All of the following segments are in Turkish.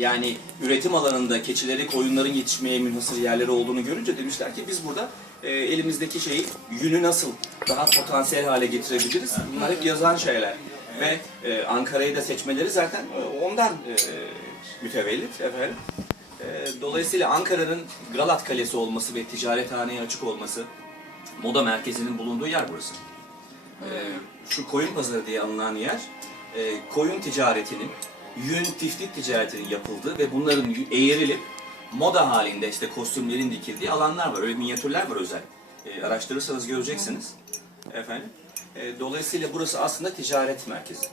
yani üretim alanında keçileri, koyunların yetişmeye münhasır yerleri olduğunu görünce demişler ki biz burada e, elimizdeki şeyi, yünü nasıl daha potansiyel hale getirebiliriz? Bunlar hep yazan şeyler. Ve e, Ankara'yı da seçmeleri zaten e, ondan e, mütevellit efendim. E, dolayısıyla Ankara'nın Galat Kalesi olması ve ticarethaneye açık olması, moda merkezinin bulunduğu yer burası. E, şu koyun pazarı diye anılan yer, e, koyun ticaretinin, yün tiftik ticaretinin yapıldığı ve bunların eğrilip moda halinde işte kostümlerin dikildiği alanlar var. Öyle minyatürler var özel. E, araştırırsanız göreceksiniz. Efendim. E, dolayısıyla burası aslında ticaret merkezi.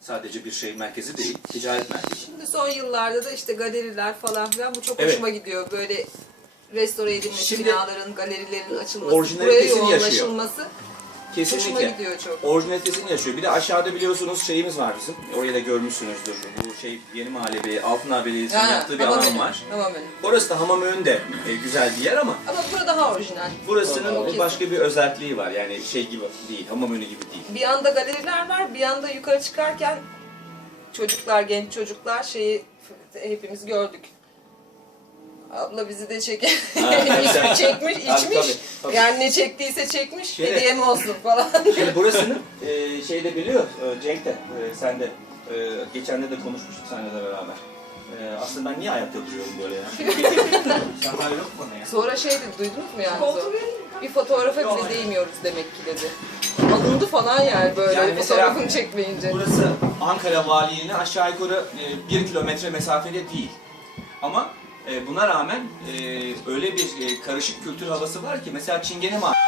Sadece bir şey merkezi değil, ticaret merkezi. Şimdi son yıllarda da işte galeriler falan filan bu çok Evet. hoşuma gidiyor. Böyle restore edilmesi, Şimdi- binaların, galerilerin açılması, buraya Orijinalitesini yaşıyor. yoğunlaşılması hoşuma Kesinlikle. gidiyor çok. Orijinalitesini yaşıyor. Bir de aşağıda biliyorsunuz şeyimiz var bizim. Orayı da görmüşsünüzdür. Bu şey Yeni Mahalle bir Altınağ Belediyesi'nin Ha, yaptığı bir hamam alan önü, var. hamam önü. Orası da Hamamönü de e, güzel bir yer ama Ama burada daha orijinal. burasının Kesin. başka bir özelliği var. Yani şey gibi değil, Hamamönü gibi değil. Bir yanda galeriler var, bir yanda yukarı çıkarken çocuklar, genç çocuklar şeyi hepimiz gördük. Abla bizi de çek çekmiş, Tabii, içmiş. tabii, tabii. Yani ne çektiyse çekmiş, Şöyle- hediye mi olsun falan. Şimdi burasını e, şey de biliyor, e, Cenk de, e, sen de. E, geçen de de konuşmuştuk seninle de beraber. E, aslında ben niye ayakta duruyorum böyle ya? sen hayır yok bana ya? Sonra şey dedi, duydunuz mu yani? Bir fotoğrafa bile değmiyoruz demek ki dedi. Alındı falan yani böyle Yani mesela- fotoğrafını çekmeyince. Burası Ankara Valiliğine aşağı yukarı e, bir kilometre mesafede değil. Ama e, buna rağmen e, öyle bir e, karışık kültür havası var ki mesela Çingene Mahallesi